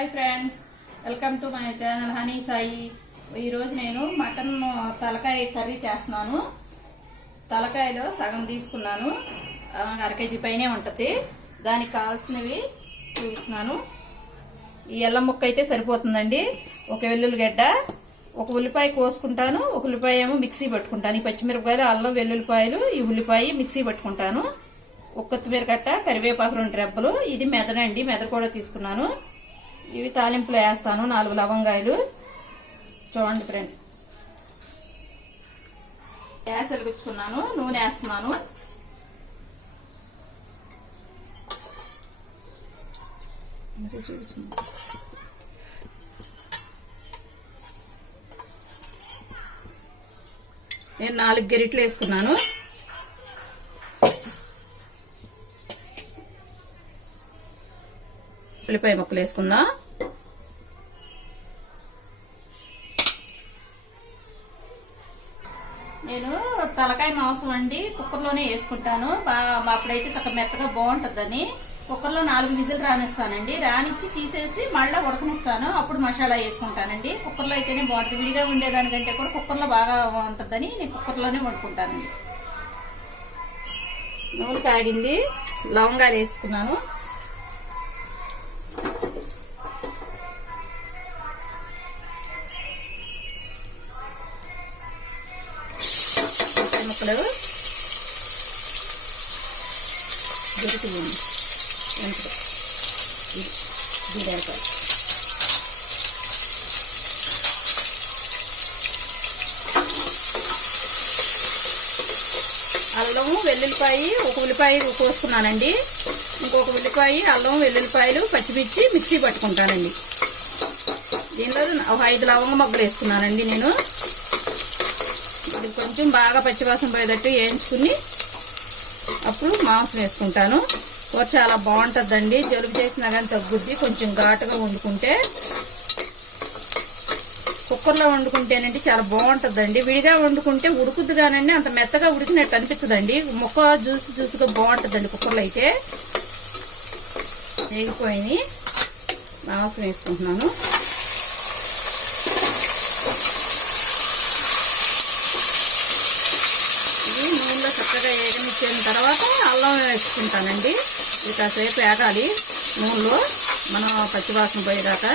Hi friends, welcome to my channel honey Sai. ఈరోజు నేను mutton తలకాయ కర్రీ చేస్తున్నాను. తలకాయలో సగం తీసుకున్నాను, అర కేజీ పైనే ఉంటుంది. దానికి కావాల్సినవి చూపిస్తున్నాను. ఈ అల్లం ముక్క అయితే సరిపోతుందండి. ఒక వెల్లుల్లిగడ్డ, ఒక ఉల్లిపాయ కోసుకుంటాను, ఒక ఉల్లిపాయ ఏమో మిక్సీ పట్టుకుంటాను. ఈ పచ్చిమిరపకాయలు, అల్లం, వెల్లుల్లిపాయలు, ఈ ఉల్లిపాయ మిక్సీ పట్టుకుంటాను. ఒక కొత్తిమీర కట్ట, కరివేపాకు 2 రెబ్బలు, ఇది మెదడండి, మెదడు కూడా తీసుకున్నాను. ఇవి తాలింపులో వేస్తాను. 4 లవంగాయలు. చూడండి ఫ్రెండ్స్, గ్యాస్ వెలిగించుకున్నాను, నూనె వేస్తున్నాను. నేను 4 గరిటెలు వేసుకున్నాను. ఉల్లిపాయ ముక్కలు వేసుకుందాం. నేను తలకాయ మాంసం అండి కుక్కర్లోనే వేసుకుంటాను. అప్పుడైతే చక్కగా మెత్తగా బాగుంటుందని కుక్కర్లో 4 విజిల్ రానిస్తానండి. రానిచ్చి తీసేసి మళ్ళీ ఉడకనిస్తాను. అప్పుడు మసాలా వేసుకుంటానండి. కుక్కర్లో అయితేనే బాగుంటుంది. విడిగా ఉండేదానికంటే కూడా కుక్కర్లో బాగా ఉంటుందని నేను కుక్కర్లోనే వండుకుంటానండి. నూనె కాగింది, లవంగాలు వేసుకున్నాను. ముక్కలు దొరుకుతుంది. జీలకర్ర, అల్లం, వెల్లుల్లిపాయ, ఒక ఉల్లిపాయ కోసుకున్నానండి. ఇంకొక ఉల్లిపాయ, అల్లం, వెల్లుల్లిపాయలు, పచ్చిమిర్చి మిక్సీ పట్టుకుంటానండి. దీనిలో ఒక 5 లవంగ మొగ్గలు వేసుకున్నానండి. నేను ఇది కొంచెం బాగా పచ్చివాసన పోయేటట్టు వేయించుకుని అప్పుడు మాంసం వేసుకుంటాను. కూర చాలా బాగుంటుందండి. జలుబు చేసినా కానీ తగ్గుద్ది. కొంచెం ఘాటుగా వండుకుంటే, కుక్కర్లో వండుకుంటేనండి చాలా బాగుంటుందండి. విడిగా వండుకుంటే ఉడుకుద్ది కానండి అంత మెత్తగా ఉడికినట్టు అనిపించదండి. ముక్క జ్యూస్గా బాగుంటుందండి. కుక్కర్లో అయితే వేగిపోయి మాంసం వేసుకుంటున్నాను. చక్కగా వేగనిచ్చిన తర్వాత అల్లం వేసుకుంటానండి. ఇది కాసేపు వేగాలి నూనెలో, మనం పచ్చివాసన పోయేదాకా.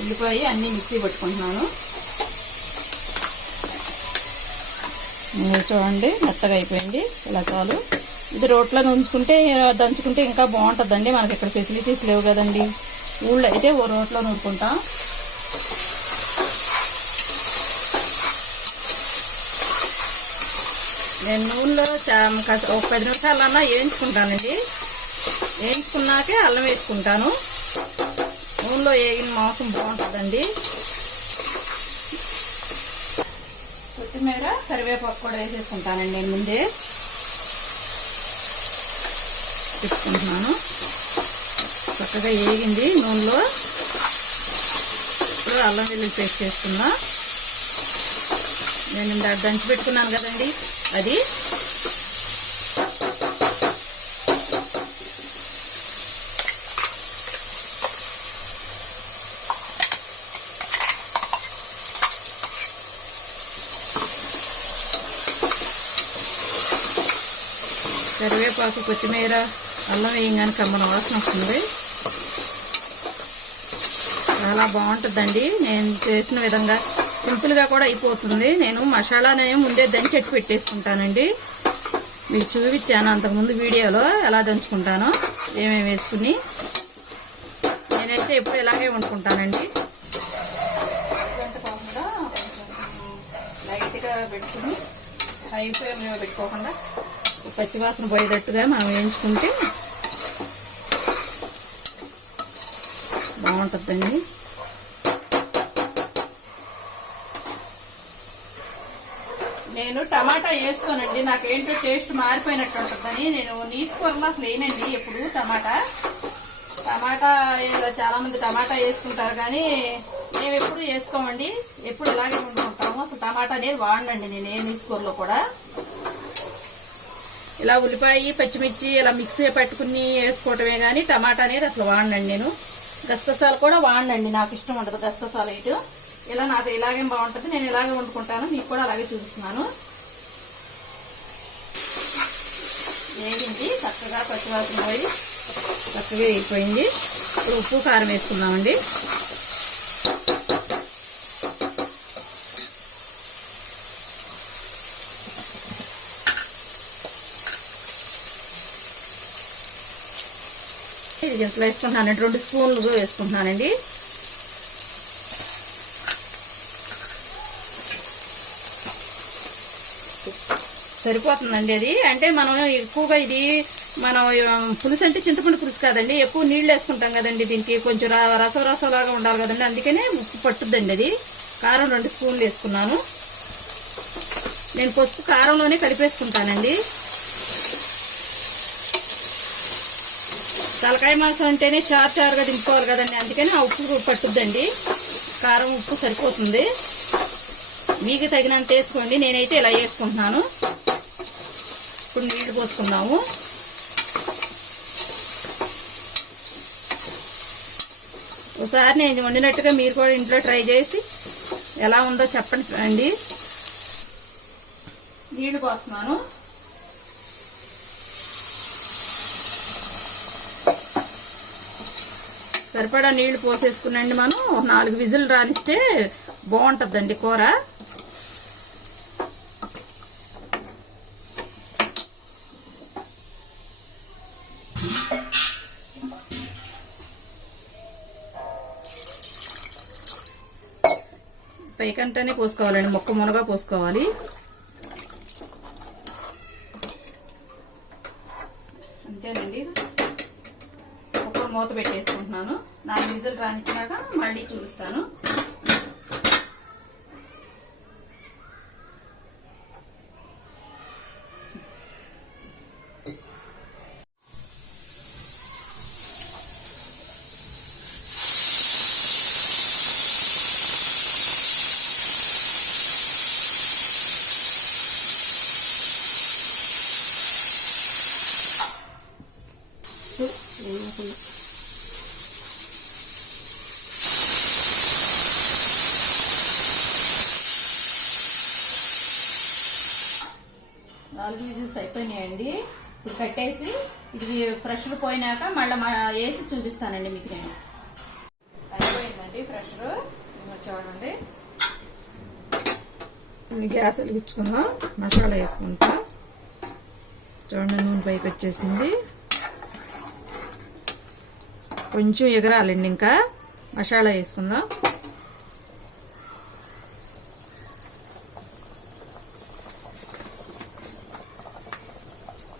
ఉల్లిపాయ అన్నీ మిక్సీ పట్టుకుంటున్నాను. చూడండి, మెత్తగా అయిపోయింది. ఇలా చాలు. ఇది రోట్లో దంచుకుంటే ఇంకా బాగుంటుందండి. మనకి ఇక్కడ ఫెసిలిటీస్ లేవు కదండి. ఊళ్ళో అయితే ఓ రోట్లో నూరుకుంటాం. నేను నూనెలో ఒక 10 నిమిషాలన్నా వేయించుకుంటానండి. వేయించుకున్నాకే అల్లం వేసుకుంటాను. నూనెలో వేగిన మాంసం బాగుంటుందండి. కొత్తిమీర, కరివేపాకు కూడా వేసేసుకుంటానండి. నేను ముందే పెట్టుకుంటున్నాను. చక్కగా వేగింది నూనెలో. ఇప్పుడు అల్లం వెల్లుల్లి పేస్ట్ వేసుకున్నా. నేను ఇందాక దంచి పెట్టుకున్నాను కదండి, అది. కరివేపాకు, కొత్తిమీర, అల్లం వేయంగానే కమ్మన వాసన వస్తుంది. చాలా బాగుంటుందండి. నేను చేసిన విధంగా సింపుల్గా కూడా అయిపోతుంది. నేను మసాలానే ముందే దంచెట్టు పెట్టేసుకుంటానండి. మీకు చూపించాను అంతకుముందు వీడియోలో ఎలా దంచుకుంటానో, ఏమేమి వేసుకుని. నేనైతే ఎప్పుడు ఇలాగే వండుకుంటానండి. కాకుండా లైట్గా పెట్టుకుని హై ఫ్లేమ్ మీద పెట్టుకోకుండా పచ్చివాసన పోయేటట్టుగా మనం వేయించుకుంటే బాగుంటుందండి. నేను టమాటా వేసుకోనండి. నాకేంటో టేస్ట్ మారిపోయినట్టు ఉంటుందని నేను నీసుకోవడం అసలు వేయనండి ఎప్పుడు. టమాటా టమాటా చాలామంది టమాటా వేసుకుంటారు కానీ మేము ఎప్పుడు వేసుకోమండి, ఎప్పుడు ఇలాగే వండుకుంటాము. అసలు టమాటా అనేది వాడనండి నేను ఏ కూరలో కూడా. ఇలా ఉల్లిపాయ పచ్చిమిర్చి ఇలా మిక్సీ పట్టుకుని వేసుకోవటమే కానీ టమాటా అనేది అసలు వాడనండి నేను. గసగసాలు కూడా వాడనండి, నాకు ఇష్టం ఉండదు గసగసాలు ఇటు. ఇలా నాకు ఇలాగే బాగుంటుంది, నేను ఇలాగే వండుకుంటాను, మీకు కూడా అలాగే చూపిస్తున్నాను. వేగింది చక్కగా, పచ్చివాసన పోయి చక్కగా వేగిపోయింది. ఇప్పుడు ఉప్పు కారం వేసుకుందామండి. ఇది ఇంట్లో వేసుకుంటున్నానండి, 2 స్పూన్లు వేసుకుంటున్నానండి. సరిపోతుందండి అది. అంటే మనం ఎక్కువగా ఇది మనం పులుసు అంటే చింతపండు పులుసు కాదండి, ఎక్కువ నీళ్ళు వేసుకుంటాం కదండి, దీనికి కొంచెం రసలాగా ఉండాలి కదండి, అందుకనే ఉప్పు పట్టుద్దండి అది. కారం 2 స్పూన్లు వేసుకున్నాను. నేను పసుపు కారంలోనే కలిపేసుకుంటానండి. తలకాయ మాంసం అంటేనే చారుగా దింపుకోవాలి కదండి, అందుకని ఆ ఉప్పు పట్టుద్దండి. కారం ఉప్పు సరిపోతుంది, మీకు తగినంత వేసుకోండి. నేనైతే ఇలా వేసుకుంటున్నాను. ఇప్పుడు నీళ్లు పోసుకుందాము. ఒకసారి నేను వండినట్టుగా మీరు కూడా ఇంట్లో ట్రై చేసి ఎలా ఉందో చెప్పండి అండి. నీళ్లు పోస్తున్నాను. సరిపడా నీళ్లు పోసేసుకునండి. మనం 4 విజిల్ రానిస్తే బాగుంటుందండి కూర. పైకంటనే పోసుకోవాలండి, మొక్క మునగా పోసుకోవాలి. అంతేనండి. ఒక మూత పెట్టేసుకుంటున్నాను. 4 విజిల్ రానిచ్చినాక మళ్ళీ చూపిస్తాను. నాలుగు విజిల్స్ అయిపోయినాయండి. ఇప్పుడు కట్టేసి ఇది ప్రెషర్ పోయినాక మళ్ళీ వేసి చూపిస్తానండి మీకు. నేను అయిపోయిందండి ప్రెషర్, చూడండి. గ్యాస్ వెలిగించుకుందాం, మసాలా వేసుకుంటా. చూడండి, నూనె పైకి వచ్చేసింది. కొంచెం ఎగరాలండి, ఇంకా మసాలా వేసుకుందాం.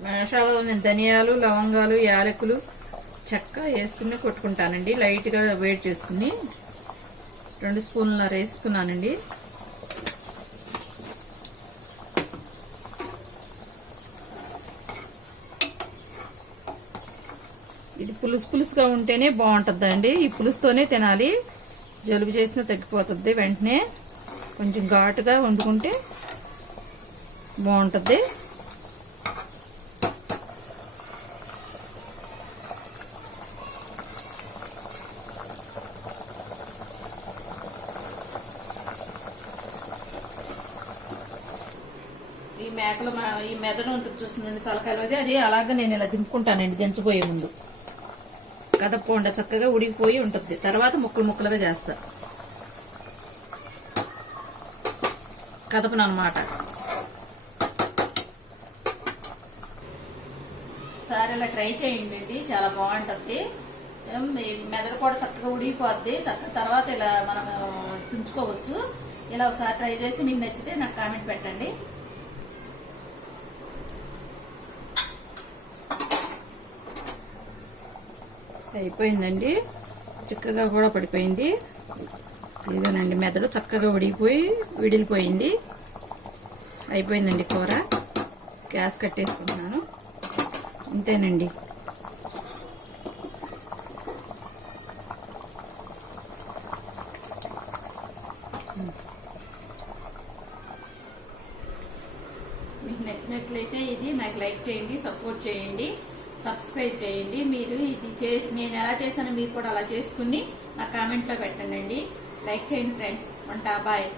మసాలాలో నేను ధనియాలు, లవంగాలు, యాలకులు, చెక్క వేసుకుని కొట్టుకుంటానండి. లైట్గా వేడి చేసుకుని 2 స్పూన్ల వేసుకున్నానండి. ఇది పులుసుగా ఉంటేనే బాగుంటుందండి. ఈ పులుసుతోనే తినాలి, జలుబు చేసినా తగ్గిపోతుంది వెంటనే. కొంచెం ఘాటుగా వండుకుంటే బాగుంటుంది. ఈ మెదడు ఉంటుంది చూస్తుందండి తలకాయలు, అది అలాగే నేను ఇలా దింపుకుంటానండి దించబోయే ముందు. కదపకుండా చక్కగా ఉడికిపోయి ఉంటుంది. తర్వాత ముక్కలుగా చేస్తా, కదపను అన్నమాట. ఒకసారి ఇలా ట్రై చేయండి, చాలా బాగుంటుంది. మెదడు కూడా చక్కగా ఉడికిపోద్ది. చక్కగా తర్వాత ఇలా మనం తుంచుకోవచ్చు. ఇలా ఒకసారి ట్రై చేసి మీకు నచ్చితే నాకు కామెంట్ పెట్టండి. అయిపోయిందండి, చిక్కగా కూడా పడిపోయింది. ఇదేనండి మెదడు చక్కగా ఉడికిపోయి విడిలిపోయింది. అయిపోయిందండి కూర. గ్యాస్ కట్టేసుకుంటున్నాను. అంతేనండి. మీకు నచ్చినట్లయితే ఇది నాకు లైక్ చేయండి, సపోర్ట్ చేయండి, సబ్స్క్రైబ్ చేయండి. మీరు ఇది చేసి నేను ఎలా చేశానో మీరు కూడా అలా చేసుకుని నా కామెంట్లో పెట్టండి. లైక్ చేయండి ఫ్రెండ్స్. ఉంటా, బాయ్.